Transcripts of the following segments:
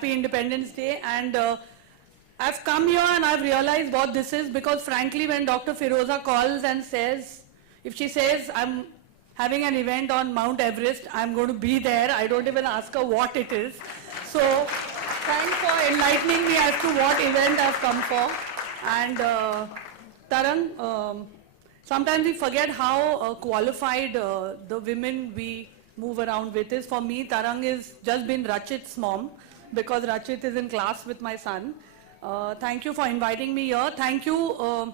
happy Independence Day. And I've come here and I've realized what this is, because frankly, when Dr. Firoza calls and says, if she says, I'm having an event on Mount Everest, I'm going to be there. I don't even ask her what it is. So thanks for enlightening me as to what event I've come for. And Tarang, sometimes we forget how qualified the women we move around with is. For me, Tarang is just been Rachit's mom, because Rachit is in class with my son. Thank you for inviting me here. Thank you.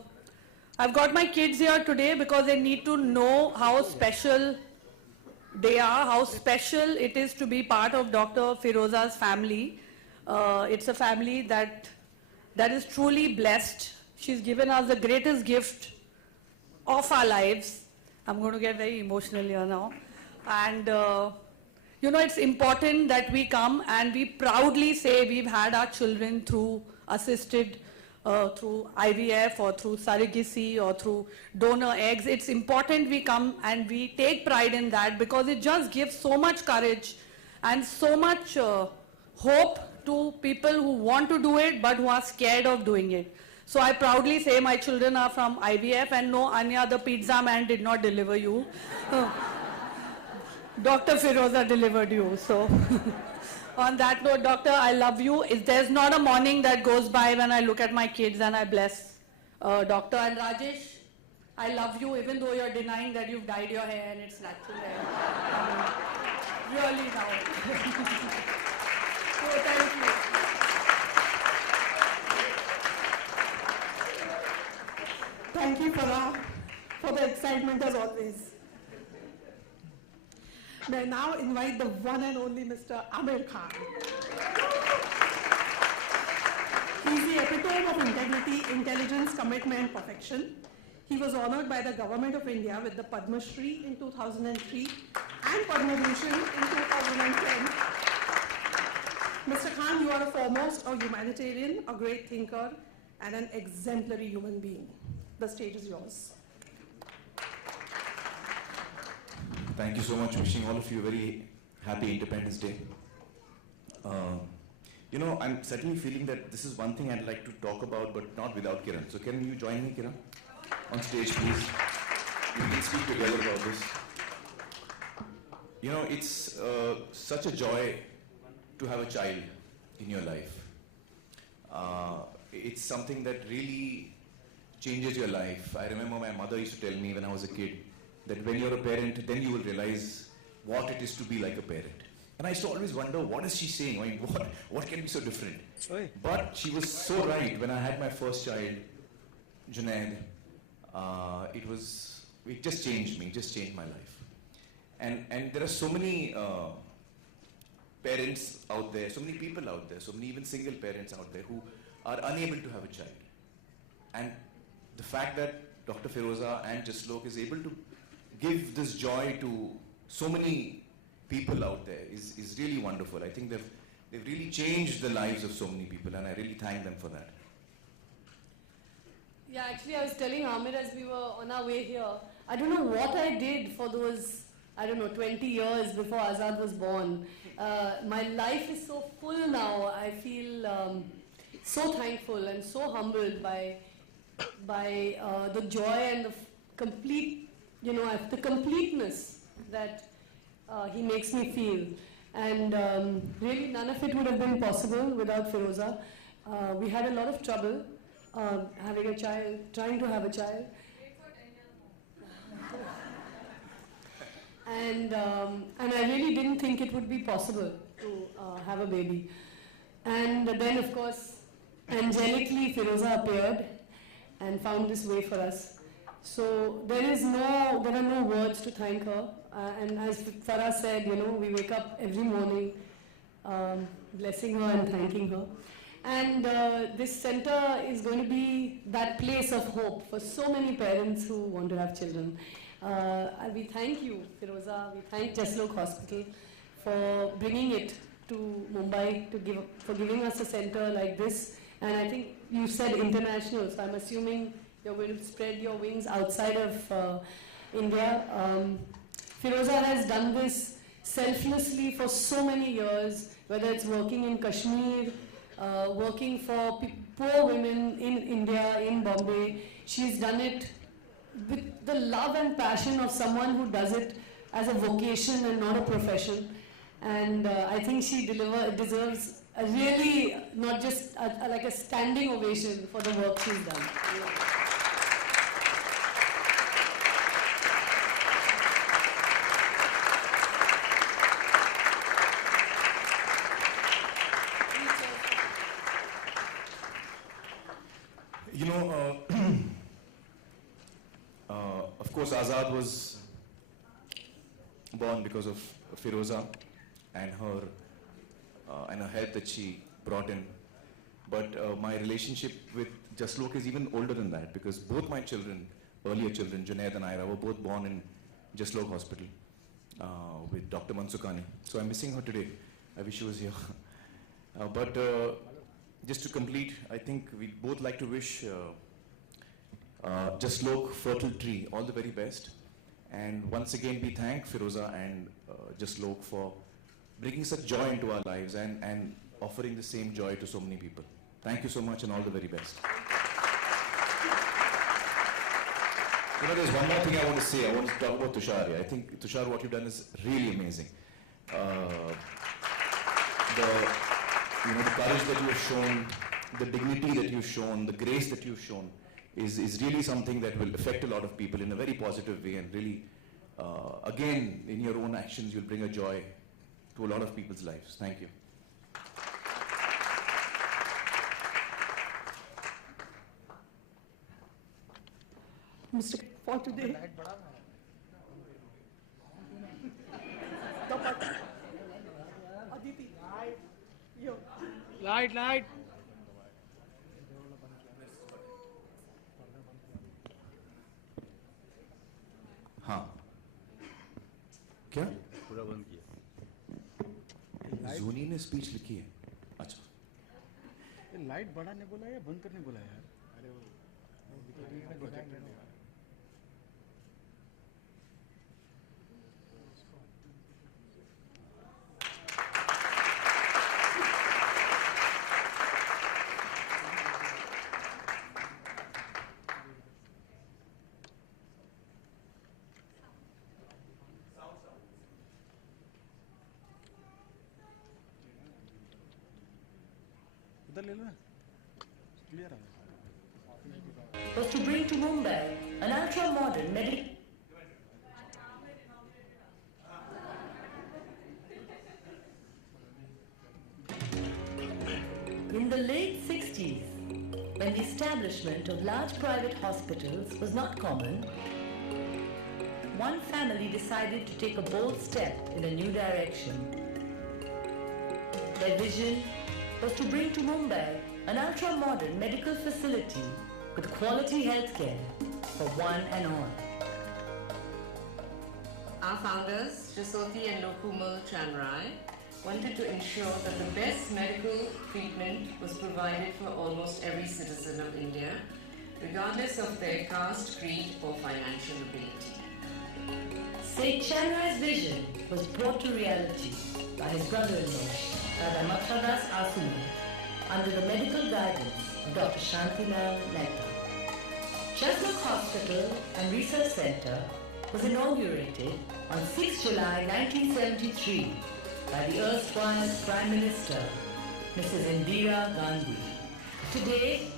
I've got my kids here today because they need to know how special they are, how special it is to be part of Dr. Firoza's family. It's a family that is truly blessed. She's given us the greatest gift of our lives. I'm going to get very emotional here now. And you know, it's important that we come and we proudly say we've had our children through assisted, through IVF or through surrogacy or through donor eggs. It's important we come and we take pride in that, because it just gives so much courage and so much hope to people who want to do it but who are scared of doing it. So I proudly say my children are from IVF, and no, Anya, the pizza man did not deliver you. Dr. Firoza delivered you. So on that note, Doctor, I love you. There's not a morning that goes by when I look at my kids and I bless Doctor. And Rajesh, I love you, even though you're denying that you've dyed your hair and it's natural hair. Really now. So thank you. Thank you, Farah, for the excitement as always. May I now invite the one and only Mr. Aamir Khan. He is the epitome of integrity, intelligence, commitment, perfection. He was honored by the Government of India with the Padma Shri in 2003 and Padma Bhushan in 2010. Mr. Khan, you are foremost a humanitarian, a great thinker, and an exemplary human being. The stage is yours. Thank you so much. Wishing all of you a very happy Independence Day. You know, I'm certainly feeling that this is one thing I'd like to talk about, but not without Kiran. So can you join me, Kiran? On stage, please. We can speak together about this. You know, it's such a joy to have a child in your life. It's something that really changes your life. I remember my mother used to tell me when I was a kid that when you're a parent, then you will realize what it is to be like a parent. And I used to always wonder, what is she saying? I mean, what can be so different? But she was so right. When I had my first child, Junaid, it just changed me, just changed my life. And there are so many parents out there, so many people out there, so many even single parents out there who are unable to have a child. And the fact that Dr. Firoza and Jaslok is able to give this joy to so many people out there is really wonderful. I think they've really changed the lives of so many people, and I really thank them for that. Yeah, actually I was telling Aamir as we were on our way here, I don't know what I did for those, 20 years before Azad was born. My life is so full now. I feel so thankful and so humbled by the joy and the complete, the completeness that he makes me feel. And really none of it would have been possible without Firoza. We had a lot of trouble having a child, trying to have a child. And I really didn't think it would be possible to have a baby. And then, of course, angelically Firoza appeared and found this way for us. So there are no words to thank her. And as Farah said, we wake up every morning blessing her and thanking her. And this center is going to be that place of hope for so many parents who want to have children. We thank you, Firoza. We thank Jaslok Hospital for bringing it to Mumbai, for giving us a center like this. And I think you said international, so I'm assuming you're going to spread your wings outside of India. Firoza has done this selflessly for so many years, whether it's working in Kashmir, working for poor women in India, in Bombay. She's done it with the love and passion of someone who does it as a vocation and not a profession. And I think she deserves a really, not just like a standing ovation for the work she's done. You know, of course, Azad was born because of Firoza and her help that she brought in. But my relationship with Jaslok is even older than that, because both my children, earlier children, Junaid and Ira, were both born in Jaslok Hospital with Dr. Mansukani. So I'm missing her today. I wish she was here. But just to complete, I think we'd both like to wish Jaslok Fertile Tree all the very best. And once again, we thank Firoza and Jaslok for bringing such joy into our lives and offering the same joy to so many people. Thank you so much and all the very best. You know, there's one more thing I want to say. I want to talk about Tushar here. I think, Tushar, what you've done is really amazing. The courage that you have shown, the dignity that you've shown, the grace that you've shown is really something that will affect a lot of people in a very positive way, and really, again, in your own actions, you'll bring a joy to a lot of people's lives. Thank you. Mr. For today. Aditi. Yo. Light. हाँ क्या पूरा बंद किया जूनी ने speech लिखी है अच्छा light बढ़ाने बोला या बंद करने बोला यार अरे वो प्रोजेक्टर में was to bring to Mumbai an ultra-modern medical. In the late 60s, when the establishment of large private hospitals was not common, one family decided to take a bold step in a new direction. Their vision was to bring to Mumbai an ultra-modern medical facility with quality healthcare for one and all. Our founders, Jasoti and Lokumal Chanrai, wanted to ensure that the best medical treatment was provided for almost every citizen of India, regardless of their caste, creed or financial ability. Sheikh Chanrai's vision was brought to reality by his brother-in-law, Dada Makhradas Asumi, under the medical guidance of Dr. Shantilal Mehta. Jaslok Hospital and Research Center was inaugurated on 6 July 1973 by the erstwhile Prime Minister, Mrs. Indira Gandhi. Today,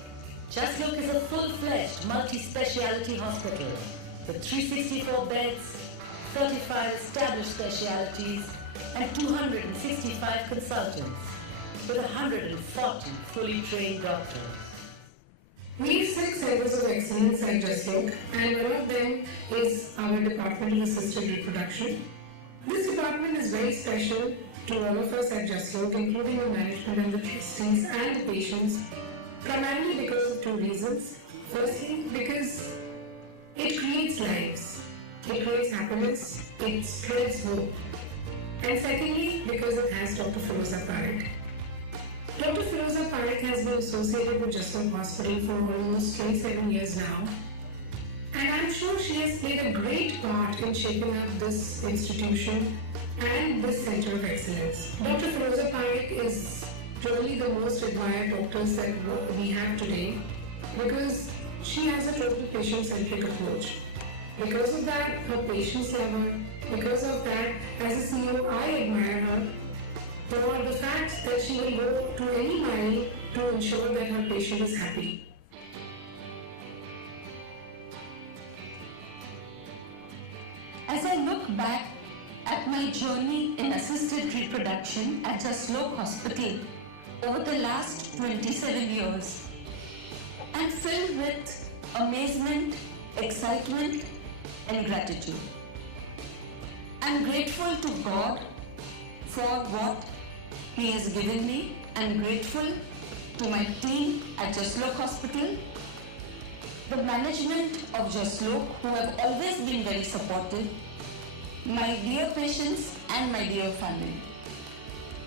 Jaslok is a full-fledged multi-speciality hospital with 364 beds, 35 established specialities, and 265 consultants, with 140 fully trained doctors. We have 6 centers of excellence at Jaslok, and one of them is our Department of Assisted Reproduction. This department is very special to all of us at Jaslok, including the management and the trustees and the patients, primarily because of 2 reasons. Firstly, because it creates lives, it creates happiness, it spreads hope. And secondly, because it has Dr. Firoza Parekh. Dr. Firoza Parekh has been associated with Jaslok Hospital for almost 27 years now. And I'm sure she has played a great part in shaping up this institution and this Center of Excellence. Dr. Firoza Parekh is probably the most admired doctors that we have today because she has a total patient-centric approach. Because of that, her patience level, because of that, as a CEO, I admire her for the fact that she will go to any mile to ensure that her patient is happy. As I look back at my journey in assisted reproduction at Jaslok Hospital over the last 27 years, I'm filled with amazement, excitement, and gratitude. I'm grateful to God for what He has given me. I'm grateful to my team at Jaslok Hospital, the management of Jaslok, who have always been very supportive, my dear patients and my dear family.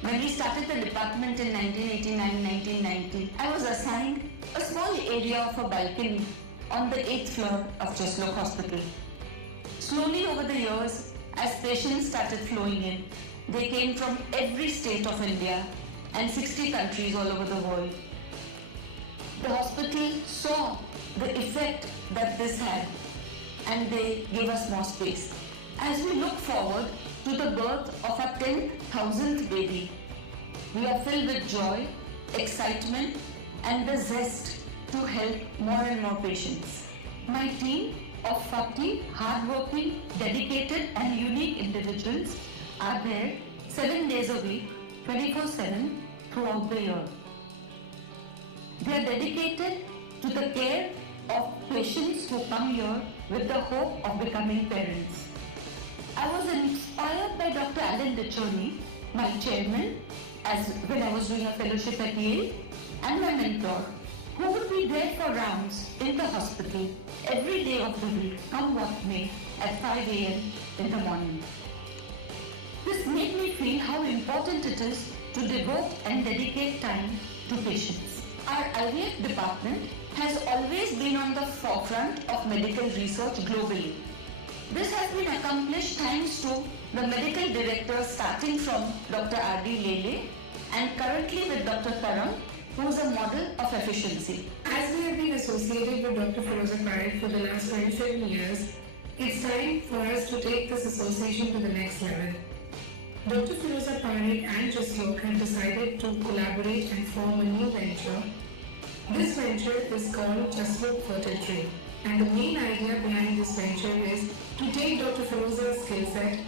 When we started the department in 1989-1990, I was assigned a small area of a balcony on the 8th floor of Jaslok Hospital. Slowly over the years, as patients started flowing in, they came from every state of India and 60 countries all over the world. The hospital saw the effect that this had, and they gave us more space. As we look forward to the birth of our 10,000th baby, we are filled with joy, excitement, and the zest to help more and more patients. My team of 40 hardworking, dedicated, and unique individuals are there 7 days a week, 24/7 throughout the year. They are dedicated to the care of patients who come here with the hope of becoming parents. I was inspired by Dr. Alan Dichoni, my chairman, when I was doing a fellowship at Yale, and my mentor, who would be there for rounds in the hospital every day of the week, come what may, at 5 a.m. in the morning. This made me feel how important it is to devote and dedicate time to patients. Our IVF department has always been on the forefront of medical research globally. This has been accomplished thanks to the medical directors starting from Dr. R.D. Lele and currently with Dr. Karan, who is a model of efficiency. As we have been associated with Dr. Firoza Parekh for the last 27 years, it's time for us to take this association to the next level. Dr. Firoza Parekh and Jaslok have decided to collaborate and form a new venture. This venture is called Jaslok Fertility, and the main idea behind this venture is to take Dr. Firoza's skill set